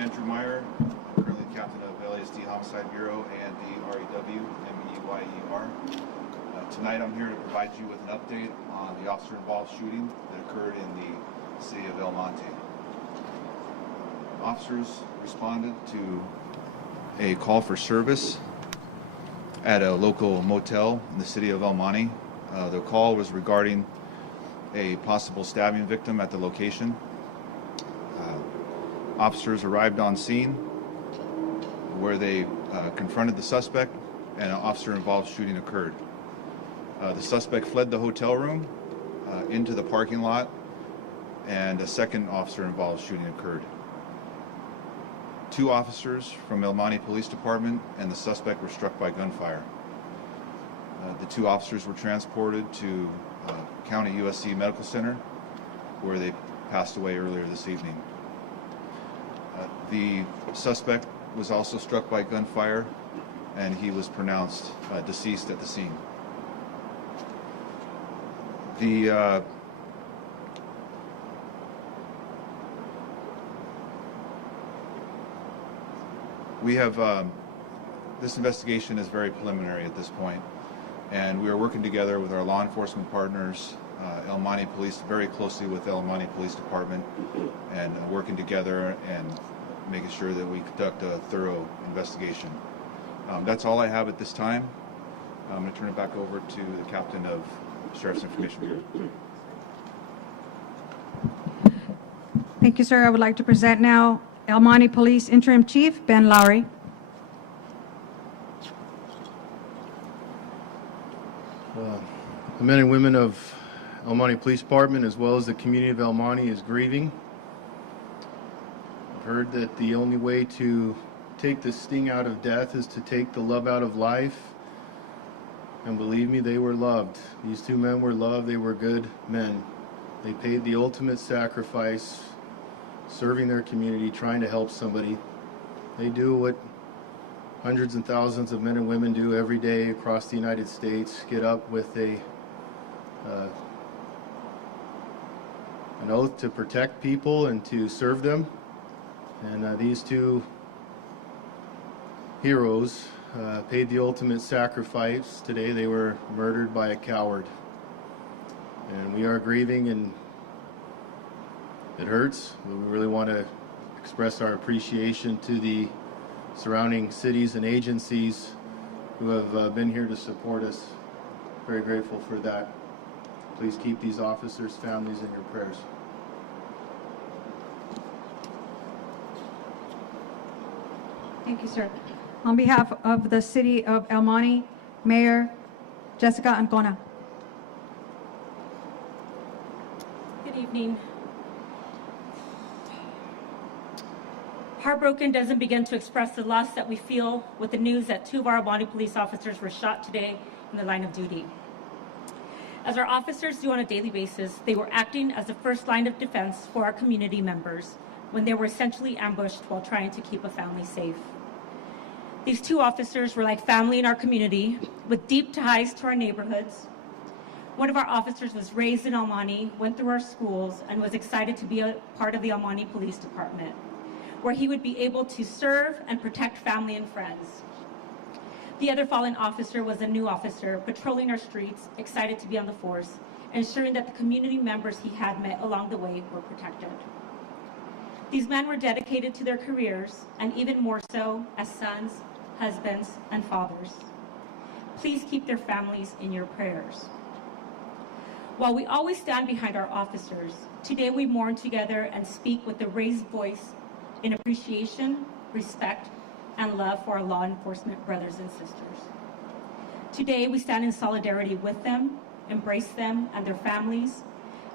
Andrew Meyer, currently captain of LASD Homicide Bureau and the REW, MEYER. Tonight I'm here to provide you with an update on the officer-involved shooting that occurred in the city of El Monte. Officers responded to a call for service at a local motel in the city of El Monte. The call was regarding a possible stabbing victim at the location. Officers arrived on scene where they confronted the suspect and an officer-involved shooting occurred. The suspect fled the hotel room into the parking lot, and a second officer-involved shooting occurred. 2 officers from El Monte Police Department and the suspect were struck by gunfire. The 2 officers were transported to County USC Medical Center, where they passed away earlier this evening. The suspect was also struck by gunfire, and he was pronounced deceased at the scene. We have this investigation is very preliminary at this point, and we are working together with our law enforcement partners, El Monte Police, very closely with El Monte Police Department, and working together and making sure that we conduct a thorough investigation. That's all I have at this time. I'm going to turn it back over to the captain of Sheriff's Information Bureau. Thank you, sir. I would like to present now El Monte Police Interim Chief Ben Lowry. The men and women of El Monte Police Department, as well as the community of El Monte, is grieving. I've heard that the only way to take the sting out of death is to take the love out of life. And believe me, they were loved. These 2 men were loved. They were good men. They paid the ultimate sacrifice, serving their community, trying to help somebody. They do what hundreds and thousands of men and women do every day across the United States, get up with an oath to protect people and to serve them. And these 2 heroes paid the ultimate sacrifice. Today they were murdered by a coward. And we are grieving, and it hurts. We really want to express our appreciation to the surrounding cities and agencies who have been here to support us. Very grateful for that. Please keep these officers' families in your prayers. Thank you, sir. On behalf of the City of El Monte, Mayor Jessica Ancona. Good evening. Heartbroken doesn't begin to express the loss that we feel with the news that 2 of our El Monte police officers were shot today in the line of duty. As our officers do on a daily basis, they were acting as the first line of defense for our community members when they were essentially ambushed while trying to keep a family safe. These 2 officers were like family in our community, with deep ties to our neighborhoods. One of our officers was raised in El Monte, went through our schools, and was excited to be a part of the El Monte Police Department, where he would be able to serve and protect family and friends. The other fallen officer was a new officer, patrolling our streets, excited to be on the force, ensuring that the community members he had met along the way were protected. These men were dedicated to their careers, and even more so as sons, husbands, and fathers. Please keep their families in your prayers. While we always stand behind our officers, today we mourn together and speak with a raised voice in appreciation, respect, and love for our law enforcement brothers and sisters. Today we stand in solidarity with them, embrace them and their families,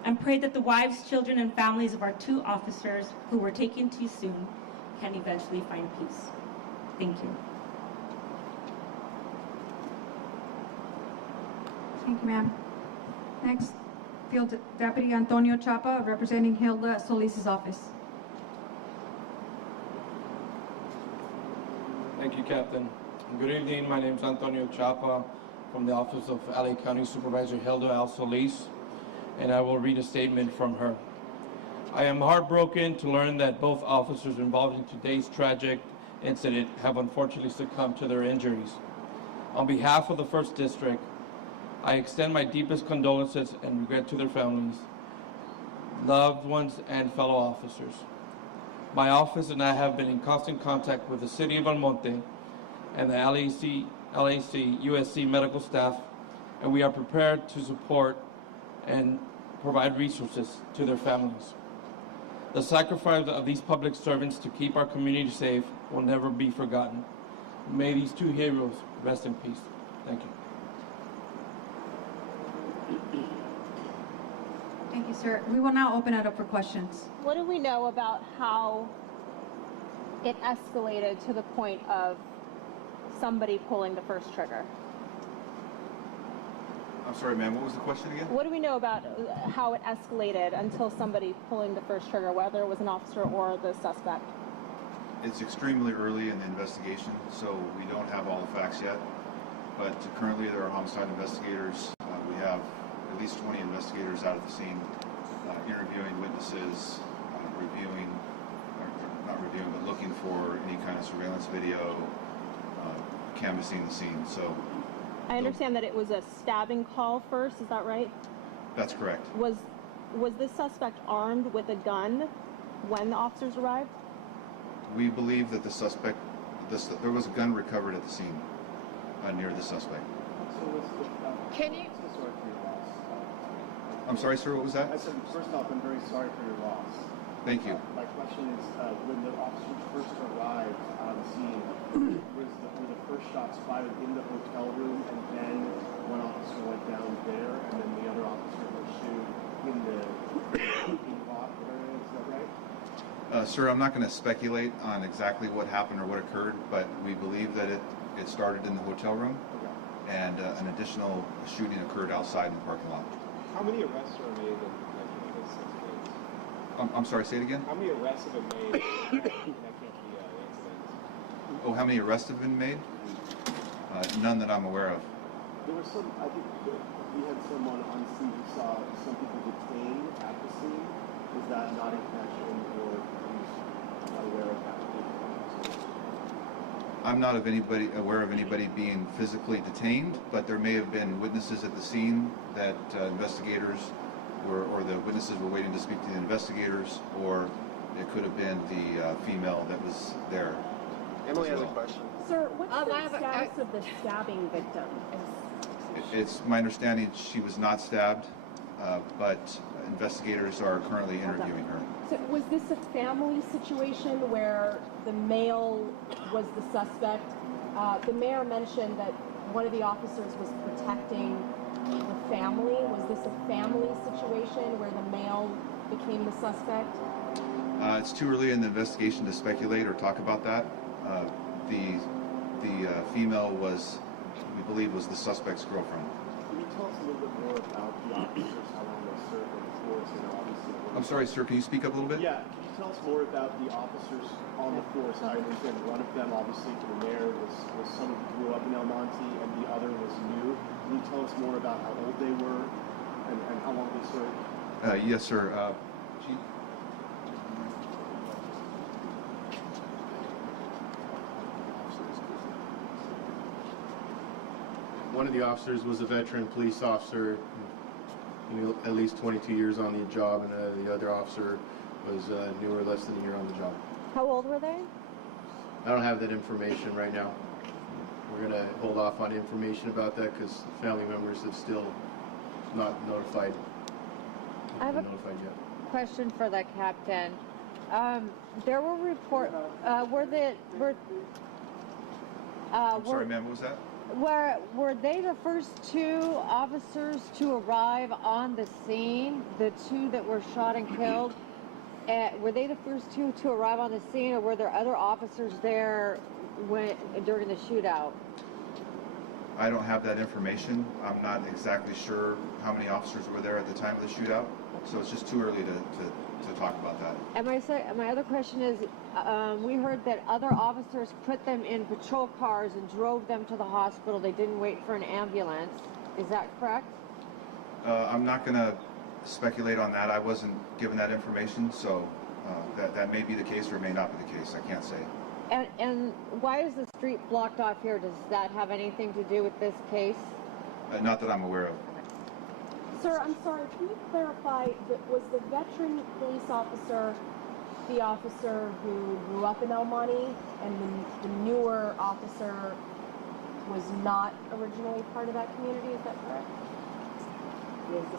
and pray that the wives, children, and families of our 2 officers who were taken too soon can eventually find peace. Thank you. Thank you, ma'am. Next, Field Deputy Antonio Chapa, representing Hilda Solis's office. Thank you, Captain. Good evening. My name is Antonio Chapa from the Office of LA County Supervisor Hilda L. Solis, and I will read a statement from her. I am heartbroken to learn that both officers involved in today's tragic incident have unfortunately succumbed to their injuries. On behalf of the 1st District, I extend my deepest condolences and regret to their families, loved ones, and fellow officers. My office and I have been in constant contact with the City of Almonte and the LAC USC medical staff, and we are prepared to support and provide resources to their families. The sacrifice of these public servants to keep our community safe will never be forgotten. May these two heroes rest in peace. Thank you. Thank you, sir. We will now open it up for questions. What do we know about how it escalated to the point of somebody pulling the first trigger? I'm sorry, ma'am, what was the question again? What do we know about how it escalated until somebody pulling the first trigger, whether it was an officer or the suspect? It's extremely early in the investigation, so we don't have all the facts yet. But currently there are homicide investigators. We have at least 20 investigators out at the scene, interviewing witnesses, reviewing, or not reviewing, but looking for any kind of surveillance video, canvassing the scene. So I understand that it was a stabbing call first, is that right? that's correct. Was this suspect armed with a gun when the officers arrived? We believe that the suspect, there was a gun recovered at the scene near the suspect. Can you? Sorry for your loss. I'm sorry, sir, what was that? I said, first off, I'm very sorry for your loss. Thank you. My question is, when the officers first arrived on the scene, were the first shots fired in the hotel room, and then one officer went down there, and then the other officer pursued in the lot area? Is that right? Sir, I'm not going to speculate on exactly what happened or what occurred, but we believe that it started in the hotel room, Okay. and an additional shooting occurred outside in the parking lot. How many arrests were made in connection with this incident? I'm sorry, say it again? How many arrests have been made in connection with the incident? Oh, how many arrests have been made? None that I'm aware of. There was some, I think we had someone on scene who saw some people detained at the scene. Is that not in connection, or are you not aware of that? I'm not aware of anybody being physically detained, but there may have been witnesses at the scene that investigators or the witnesses were waiting to speak to the investigators, or it could have been the female that was there. Emily as has a well. question. Sir, what's I the have a- status of the stabbing victim? It's my understanding she was not stabbed, but investigators are currently interviewing her. So was this a family situation where the male was the suspect? The mayor mentioned that one of the officers was protecting the family. Was this a family situation where the male became the suspect? It's too early in the investigation to speculate or talk about that. The female we believe, was the suspect's girlfriend. Can you tell us a little bit more about the officers, how long they served in the force, and obviously... I'm sorry, sir, can you speak up a little bit? Yeah, can you tell us more about the officers on the force? I understand one of them, obviously, for the mayor, was someone who grew up in El Monte, and the other was new. Can you tell us more about how old they were and how long they served? Yes, sir. Chief? One of the officers was a veteran police officer, at least 22 years on the job, and the other officer was newer, less than a year on the job. How old were they? I don't have that information right now. We're going to hold off on information about that because family members have still not notified. I have a notified yet. question for the captain. There were I'm sorry, ma'am, what was that? were they the first two officers to arrive on the scene? The two that were shot and killed? Were they the first two to arrive on the scene, or were there other officers there during the shootout? I don't have that information. I'm not exactly sure how many officers were there at the time of the shootout, so it's just too early to talk about that. And my other question is, we heard that other officers put them in patrol cars and drove them to the hospital. They didn't wait for an ambulance. Is that correct? I'm not going to speculate on that. I wasn't given that information, so that may be the case or it may not be the case. I can't say. And why is the street blocked off here? Does that have anything to do with this case? Not that I'm aware of. Sir, I'm sorry, can you clarify, was the veteran police officer the officer who grew up in El Monte, and the newer officer was not originally part of that community, is that correct?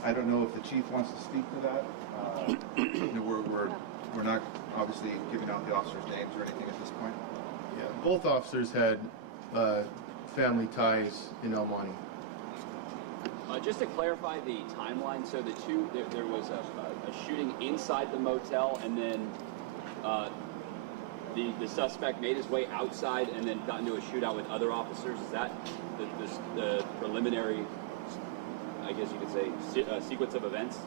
I don't know if the chief wants to speak to that. We're not obviously giving out the officers' names or anything at this point. Yeah, both officers had family ties in El Monte. Just to clarify the timeline, so there was a shooting inside the motel, and then the suspect made his way outside and then got into a shootout with other officers. Is that the preliminary, I guess you could say, sequence of events?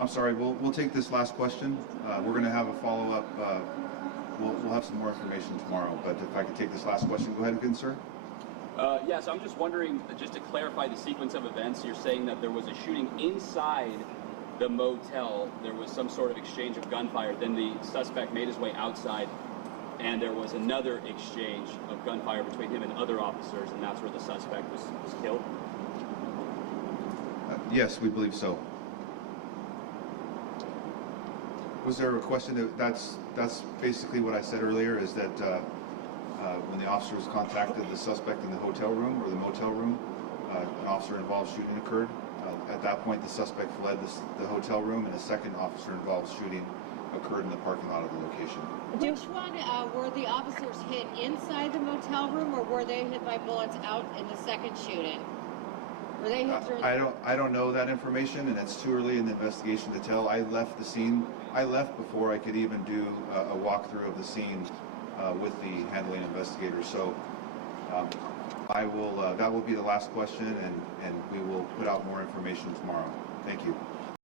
I'm sorry, we'll take this last question. We're going to have a follow-up. We'll have some more information tomorrow, but if I could take this last question, go ahead again, sir. Yeah, so I'm just wondering, just to clarify the sequence of events, you're saying that there was a shooting inside the motel, there was some sort of exchange of gunfire, then the suspect made his way outside, and there was another exchange of gunfire between him and other officers, and that's where the suspect was killed? Yes, we believe so. Was there a question that's basically what I said earlier, is that when the officers contacted the suspect in the hotel room or the motel room, an officer-involved shooting occurred. At that point, the suspect fled the hotel room, and a second officer-involved shooting occurred in the parking lot of the location. Which one, were the officers hit inside the motel room, or were they hit by bullets out in the second shooting? Were they hit through I don't know that information, and it's too early in the investigation to tell. I left the scene. I left before I could even do a walkthrough of the scene with the handling investigators. So I will. That will be the last question, and we will put out more information tomorrow. Thank you.